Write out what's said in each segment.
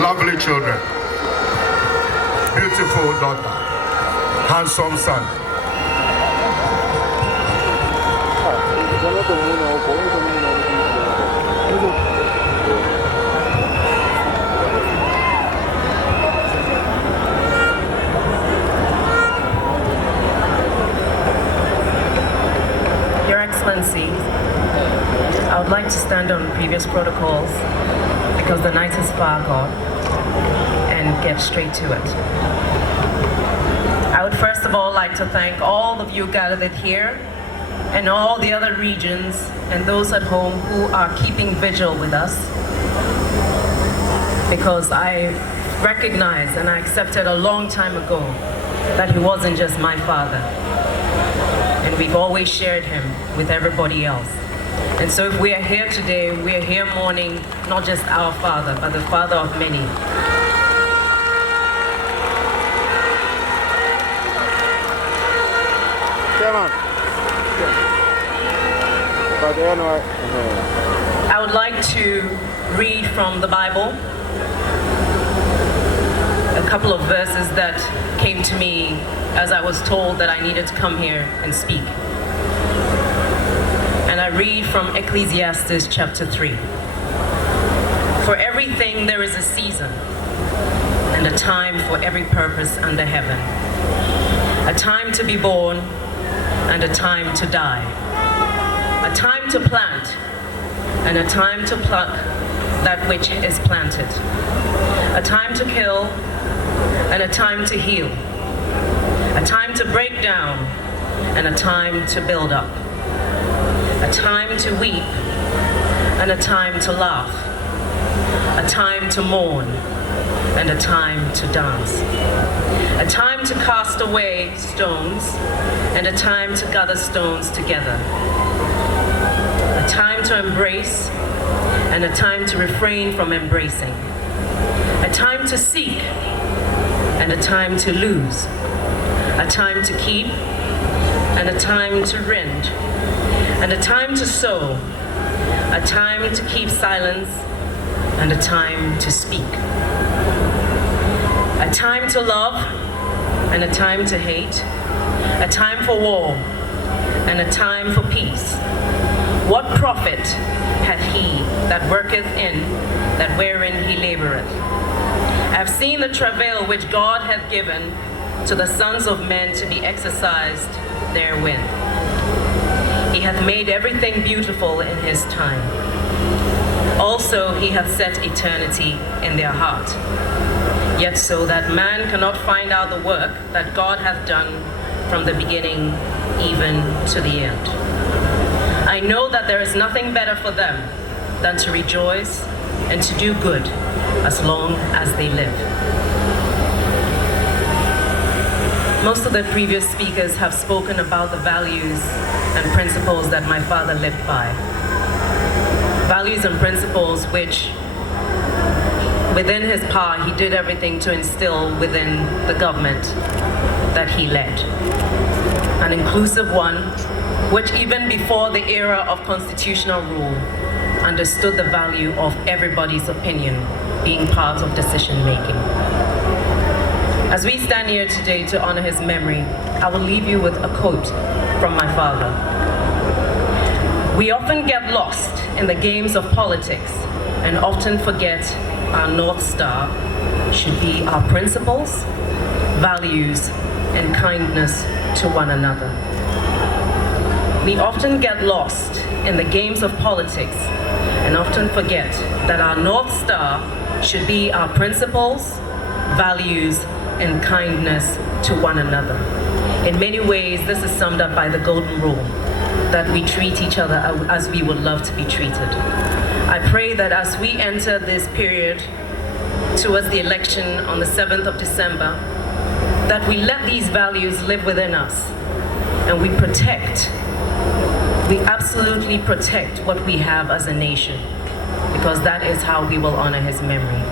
lovely children, beautiful daughter, handsome son. Your Excellency, I would like to stand on previous protocols because the night is far gone and get straight to it. I would first of all like to thank all of you gathered here and all the other regions and those at home who are keeping vigil with us, because I recognized and I accepted a long time ago that he wasn't just my father, and we've always shared him with everybody else. And so if we are here today, we are here mourning not just our father, but the father of many. I would like to read from the Bible a couple of verses that came to me as I was told that I needed to come here and speak. And I read from Ecclesiastes chapter 3. For everything there is a season and a time for every purpose under heaven. A time to be born and a time to die. A time to plant and a time to pluck that which is planted. A time to kill and a time to heal. A time to break down and a time to build up. A time to weep and a time to laugh. A time to mourn and a time to dance. A time to cast away stones and a time to gather stones together. A time to embrace and a time to refrain from embracing. A time to seek and a time to lose. A time to keep and a time to rend. And a time to sow. A time to keep silence and a time to speak. A time to love and a time to hate. A time for war and a time for peace. What profit hath he that worketh in that wherein he laboureth? I have seen the travail which God hath given to the sons of men to be exercised therewith. He hath made everything beautiful in his time. Also he hath set eternity in their heart. Yet so that man cannot find out the work that God hath done from the beginning even to the end. I know that there is nothing better for them than to rejoice and to do good as long as they live. Most of the previous speakers have spoken about the values and principles that my father lived by. Values and principles which, within his power, he did everything to instill within the government that he led. An inclusive one, which even before the era of constitutional rule, understood the value of everybody's opinion being part of decision making. As we stand here today to honor his memory, I will leave you with a quote from my father. We often get lost in the games of politics and often forget our North Star should be our principles, values, and kindness to one another. We often get lost in the games of politics and often forget that our North Star should be our principles, values, and kindness to one another. In many ways, this is summed up by the golden rule, that we treat each other as we would love to be treated. I pray that as we enter this period towards the election on the 7th of December, that we let these values live within us and we absolutely protect what we have as a nation, because that is how we will honor his memory.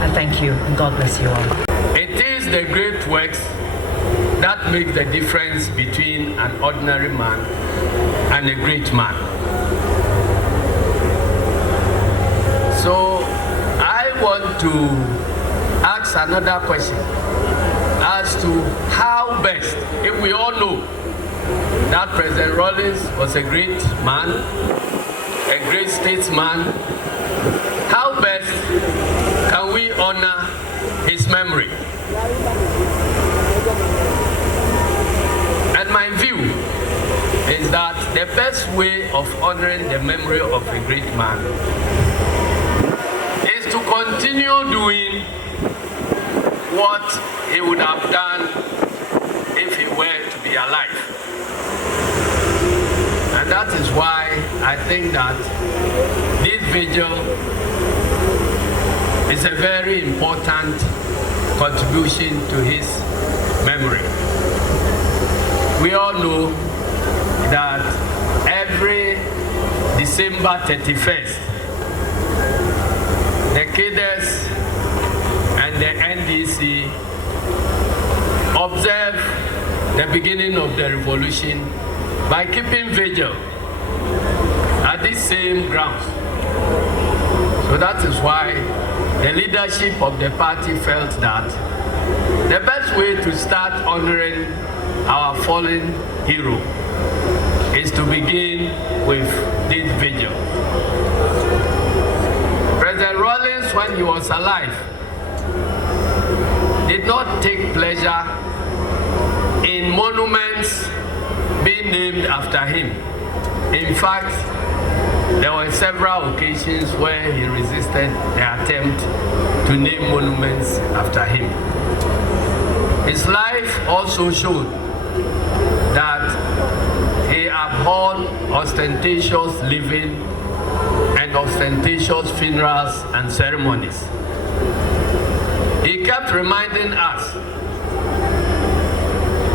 I thank you and God bless you all. It is the great works that make the difference between an ordinary man and a great man. So I want to ask another question as to how best, if we all know that President Rawlings was a great man, a great statesman, how best can we honor his memory? And my view is that the best way of honoring the memory of a great man is to continue doing what he would have done if he were to be alive. And that is why I think that this vigil is a very important contribution to his memory. We all know that every December 31st, the cadres and the NDC observe the beginning of the revolution by keeping vigil at these same grounds. So that is why the leadership of the party felt that the best way to start honoring our fallen hero is to begin with this vigil. President Rawlings, when he was alive, did not take pleasure in monuments being named after him. In fact, there were several occasions where he resisted the attempt to name monuments after him. His life also showed that he abhorred ostentatious living and ostentatious funerals and ceremonies. He kept reminding us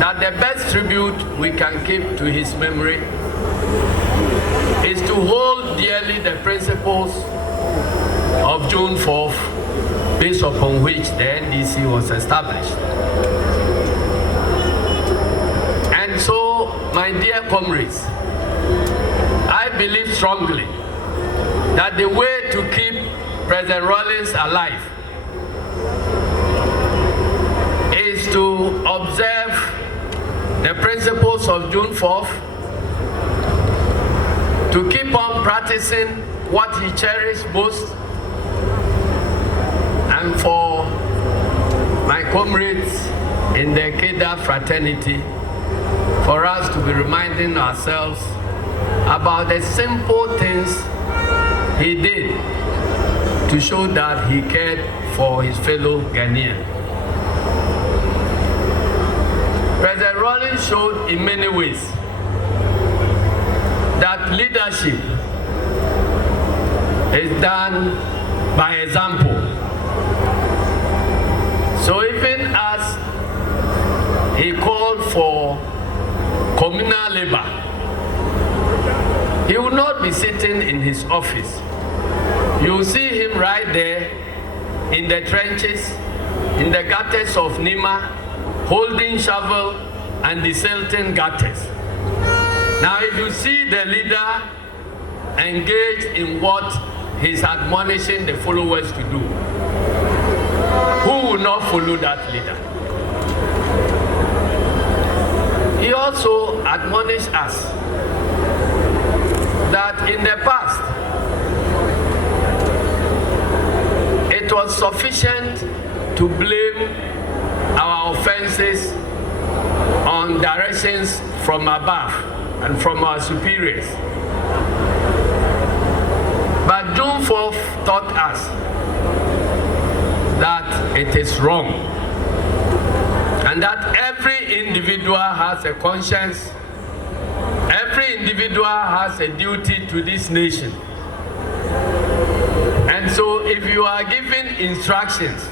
that the best tribute we can give to his memory is to hold dearly the principles of June 4th, based upon which the NDC was established. And so, my dear comrades, I believe strongly that the way to keep President Rawlings alive is to observe the principles of June 4th, to keep on practicing what he cherished most, and for my comrades in the Keda fraternity, for us to be reminding ourselves about the simple things he did to show that he cared for his fellow Ghanaian. President Rawlings showed in many ways that leadership is done by example. So even as he called for communal labor, he will not be sitting in his office. You will see him right there in the trenches, in the gutters of Nima, holding shovel and desilting gutters. Now, if you see the leader engaged in what he's admonishing the followers to do, who will not follow that leader? He also admonished us that in the past, it was sufficient to blame our offenses on directions from above and from our superiors. But June 4th taught us that it is wrong, and that every individual has a conscience, every individual has a duty to this nation. And so if you are given instructions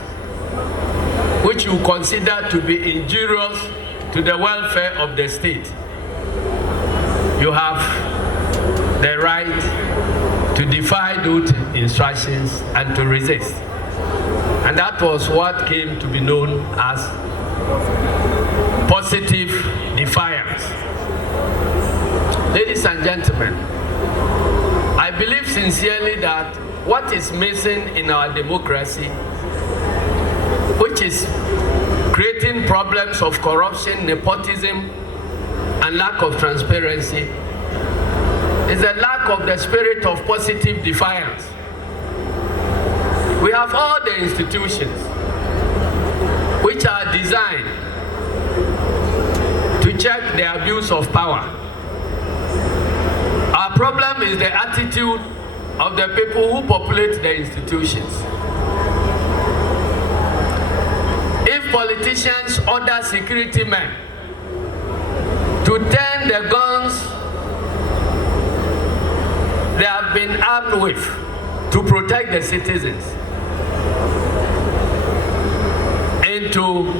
which you consider to be injurious to the welfare of the state, you have the right to defy those instructions and to resist. And that was what came to be known as positive defiance. Ladies and gentlemen, I believe sincerely that what is missing in our democracy, which is creating problems of corruption, nepotism, and lack of transparency, is the lack of the spirit of positive defiance. We have all the institutions which are designed to check the abuse of power. Our problem is the attitude of the people who populate the institutions. If politicians order security men to turn the guns they have been armed with to protect the citizens into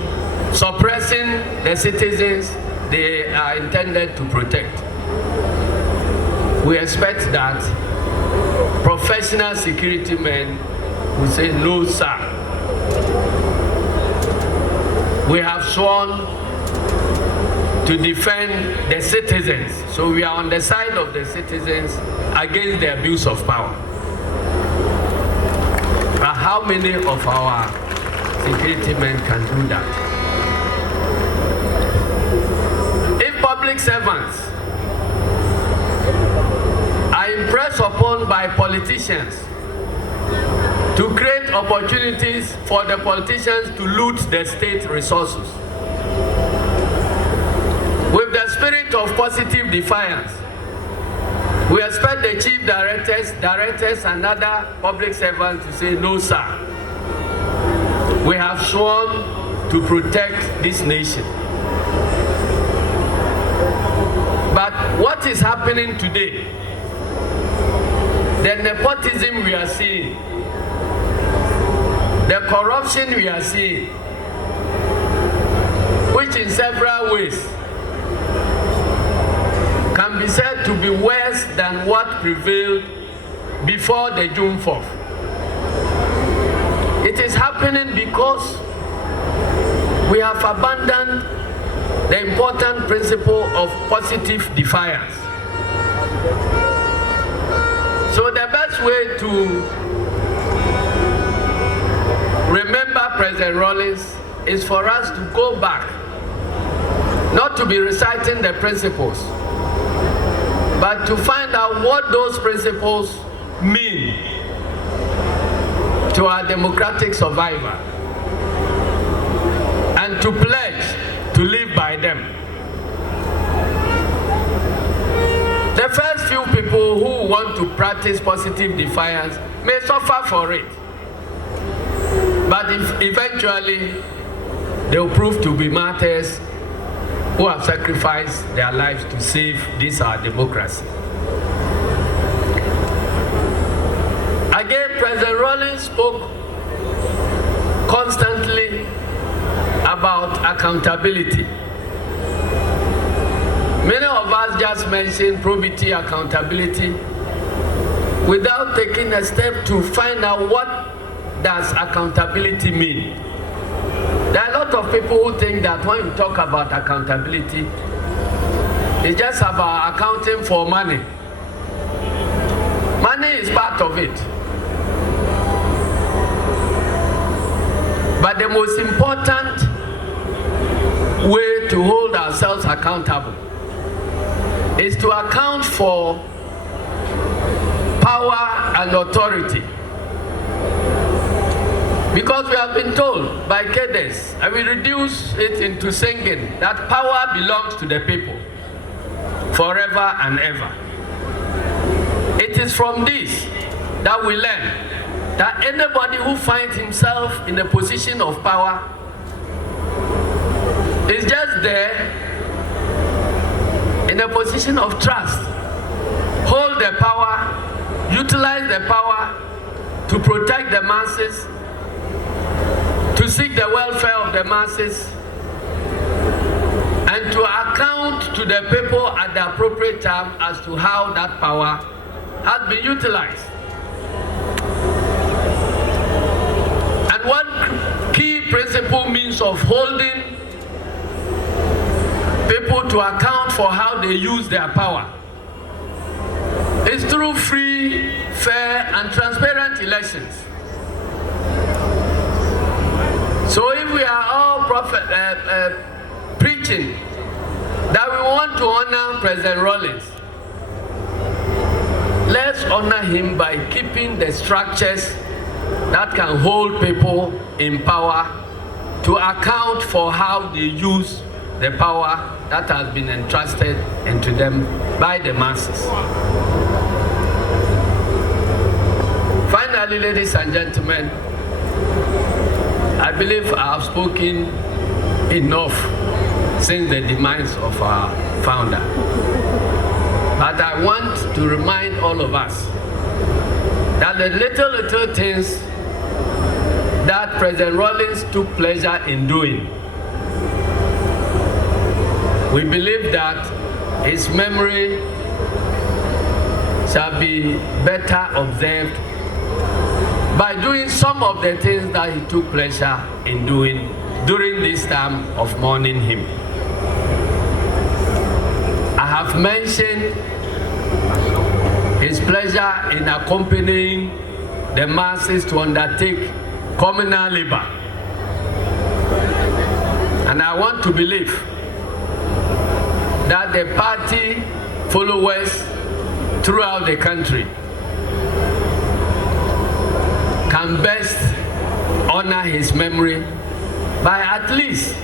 suppressing the citizens they are intended to protect, we expect that professional security men will say, no, sir. We have sworn to defend the citizens. So we are on the side of the citizens against the abuse of power. But how many of our security men can do that? If public servants are impressed upon by politicians to create opportunities for the politicians to loot the state resources, with the spirit of positive defiance, we expect the chief directors and other public servants to say, no, sir. We have sworn to protect this nation. But what is happening today, the nepotism we are seeing, the corruption we are seeing, which in several ways can be said to be worse than what prevailed before the June 4th. It is happening because we have abandoned the important principle of positive defiance. So the best way to remember President Rawlings is for us to go back, not to be reciting the principles, but to find out what those principles mean to our democratic survival and to pledge to live by them. The first few people who want to practice positive defiance may suffer for it, but eventually they will prove to be martyrs who have sacrificed their lives to save this our democracy. Again, President Rawlings spoke constantly about accountability. Many of us just mentioned probity, accountability, without taking a step to find out what does accountability mean. There are a lot of people who think that when you talk about accountability, it's just about accounting for money. Money is part of it. But the most important way to hold ourselves accountable is to account for power and authority. Because we have been told by cadres, and we reduce it into singing, that power belongs to the people forever and ever. It is from this that we learn that anybody who finds himself in a position of power is just there in a position of trust. Hold the power, utilize the power to protect the masses, to seek the welfare of the masses, and to account to the people at the appropriate time as to how that power has been utilized. And one key principle means of holding people to account for how they use their power is through free, fair and transparent elections. So if we are all preaching that we want to honor President Rawlings, let's honor him by keeping the structures that can hold people in power to account for how they use the power that has been entrusted into them by the masses. Finally, ladies and gentlemen, I believe I have spoken enough since the demise of our founder. But I want to remind all of us that the little things that President Rawlings took pleasure in doing, we believe that his memory shall be better observed by doing some of the things that he took pleasure in doing during this time of mourning him. I have mentioned his pleasure in accompanying the masses to undertake communal labor. And I want to believe that the party followers throughout the country can best honor his memory by at least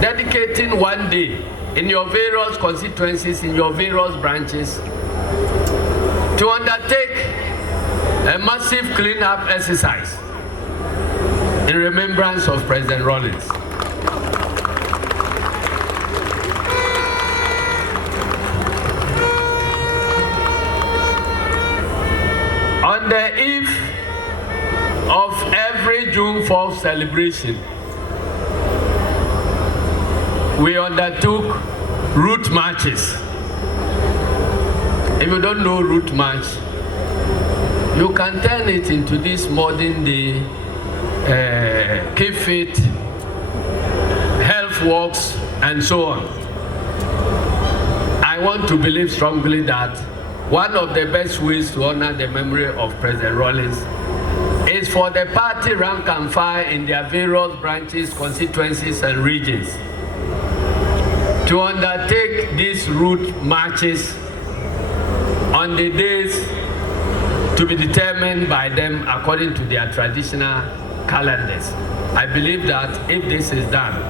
dedicating one day in your various constituencies, in your various branches, to undertake a massive cleanup exercise in remembrance of President Rawlings. On the eve of every June 4th celebration, we undertook route marches. If you don't know route march, you can turn it into this modern day keep fit, health walks, and so on. I want to believe strongly that one of the best ways to honor the memory of President Rawlings is for the party rank and file in their various branches, constituencies, and regions to undertake these route marches on the days to be determined by them according to their traditional calendars. I believe that if this is done,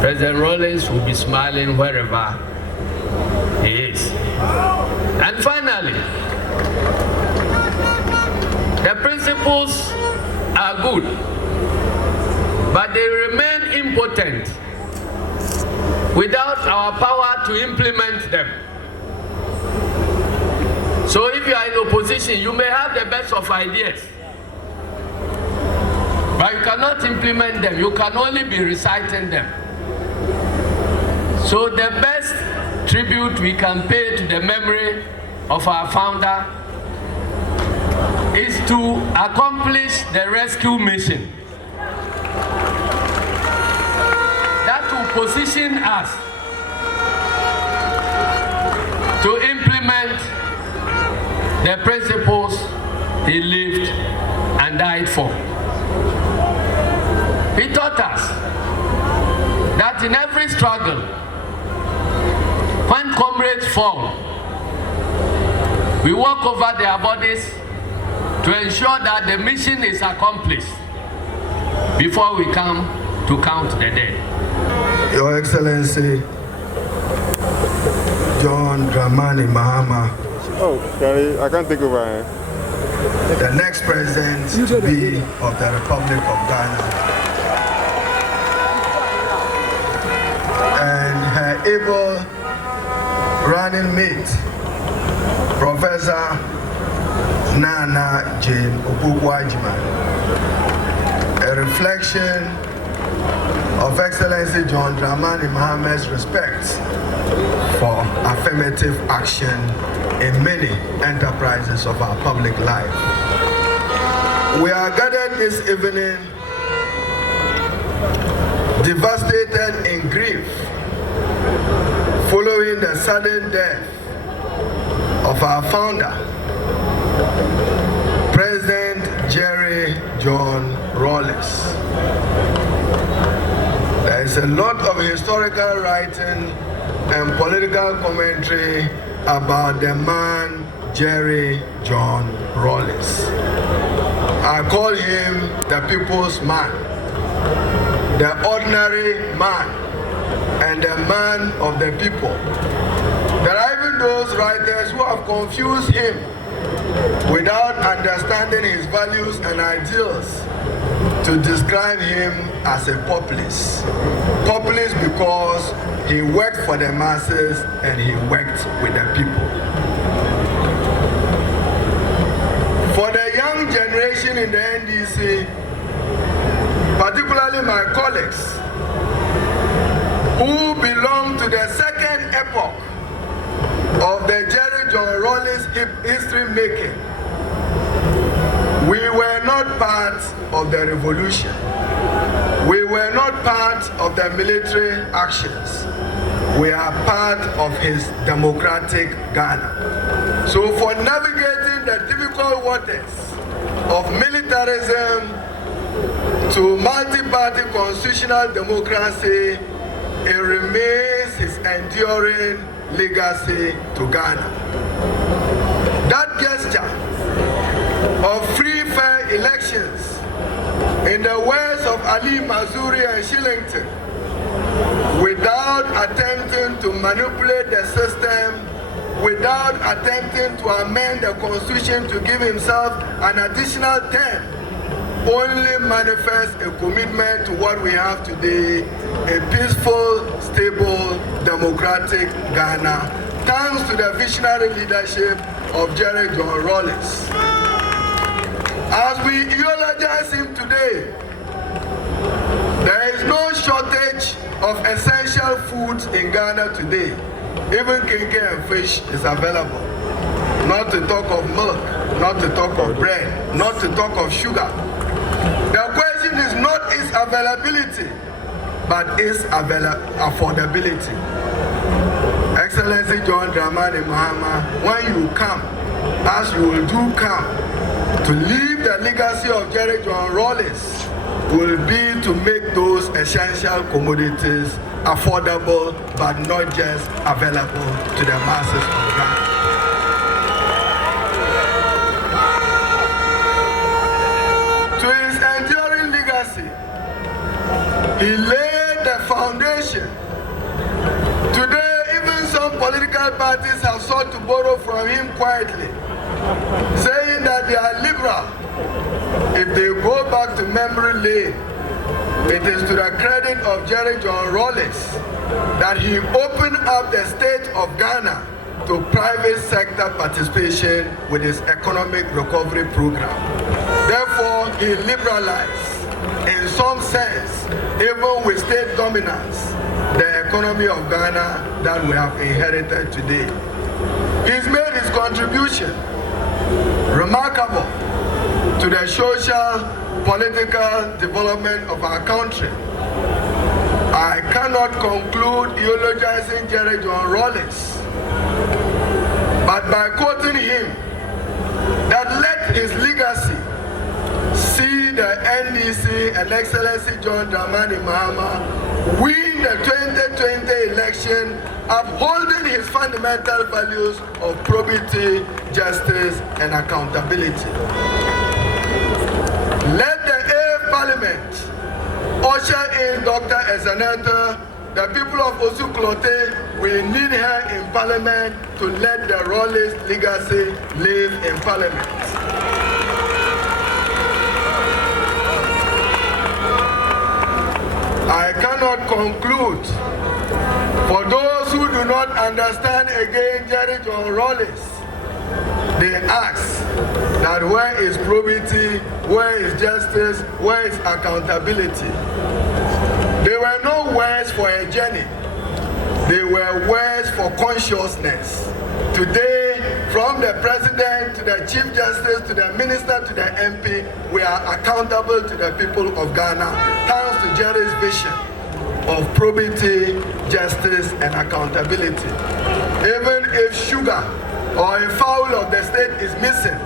President Rawlings will be smiling wherever he is. And finally, the principles are good, but they remain impotent without our power to implement them. So if you are in opposition, you may have the best of ideas, but you cannot implement them. You can only be reciting them. So the best tribute we can pay to the memory of our founder is to accomplish the rescue mission that will position us to implement the principles he lived and died for. He taught us that in every struggle, when comrades fall, we walk over their bodies to ensure that the mission is accomplished before we come to count the dead. Your Excellency, John Dramani Mahama. Oh, Gary, I can't take over. The next president to be of the Republic of Ghana. And her able running mate, Professor Nana Jane Obukwajima. A reflection of Excellency John Dramani Mahama's respect for affirmative action in many enterprises of our public life. We are gathered this evening devastated in grief following the sudden death of our founder, John Rawlings. There is a lot of historical writing and political commentary about the man Jerry John Rawlings. I call him the people's man, the ordinary man, and the man of the people. There are even those writers who have confused him without understanding his values and ideals to describe him as a populist. Populist because he worked for the masses and he worked with the people. For the young generation in the NDC, particularly my colleagues, who belong to the second epoch of the Jerry John Rawlings history making, we were not part of the revolution. We were not part of the military actions. We are part of his democratic Ghana. So for navigating the difficult waters of militarism to multi-party constitutional democracy, it remains his enduring legacy to Ghana. That gesture of free, fair elections in the words of Ali Mazuri and Shillington, without attempting to manipulate the system, without attempting to amend the constitution to give himself an additional term, only manifests a commitment to what we have today, a peaceful, stable, democratic Ghana, thanks to the visionary leadership of Jerry John Rawlings. As we eulogize him today, there is no shortage of essential foods in Ghana today. Even kinky and fish is available. Not to talk of milk, not to talk of bread, not to talk of sugar. The question is not its availability, but its affordability. Excellency John Dramani Mahama, when you come, as you will do come, to leave the legacy of Jerry John Rawlings will be to make those essential commodities affordable, but not just available to the masses of Ghana. To his enduring legacy, he laid the foundation. Today, even some political parties have sought to borrow from him quietly, saying that they are liberal. If they go back to memory lane, it is to the credit of Jerry John Rawlings that he opened up the state of Ghana to private sector participation with his economic recovery program. Therefore, he liberalized, in some sense, even with state dominance, the economy of Ghana that we have inherited today. He's made his contribution remarkable to the social, political development of our country. I cannot conclude eulogizing Jerry John Rawlings, but by quoting him, that let his legacy see the NDC and Excellency John Dramani Mahama win the 2020 election, upholding his fundamental values of probity, justice, and accountability. Let the AF Parliament usher in Dr. Zanetor. The people of Osuklote will need her in Parliament to let the Rawlings legacy live in Parliament. I cannot conclude. For those who do not understand again Jerry John Rawlings, they ask that where is probity, where is justice, where is accountability? They were no words for a journey. They were words for consciousness. Today, from the president to the chief justice to the minister to the MP, we are accountable to the people of Ghana, thanks to Jerry's vision of probity, justice, and accountability. Even if sugar or a fowl of the state is missing,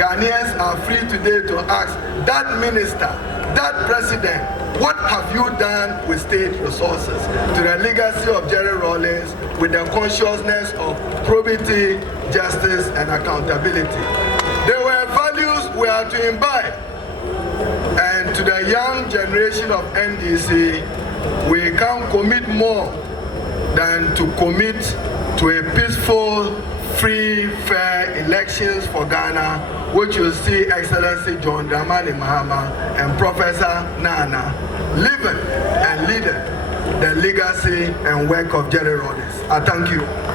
Ghanaians are free today to ask that minister, that president, what have you done with state resources? To the legacy of Jerry Rawlings, with the consciousness of probity, justice, and accountability. There were values we are to imbibe. And to the young generation of NDC, we can commit more than to commit to a peaceful, free, fair elections for Ghana, which will see Excellency John Dramani Mahama and Professor Nana living and leading the legacy and work of Jerry Rawlings. I thank you.